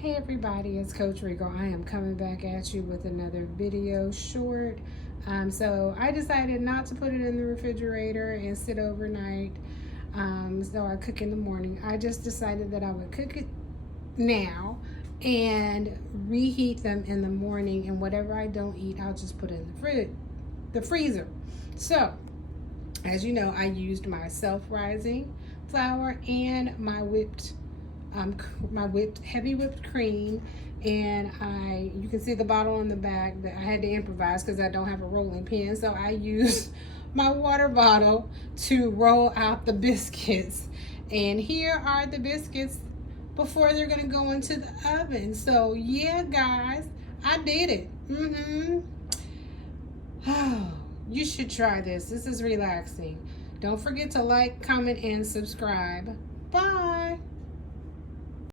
Hey everybody, it's Coach Rico. I am coming back at you with another video short. So I decided not to put it in the refrigerator and sit overnight. So I cook in the morning. I just decided that I would cook it now and reheat them in the morning, and whatever I don't eat, I'll just put in the freezer. So as you know, I used my self-rising flour and my heavy whipped cream, and you can see the bottle on the back that I had to improvise because I don't have a rolling pin, so I used my water bottle to roll out the biscuits. And here are the biscuits before they're gonna go into the oven. So yeah, guys, I did it. Oh, you should try this. This is relaxing. Don't forget to like, comment, and subscribe. Bye.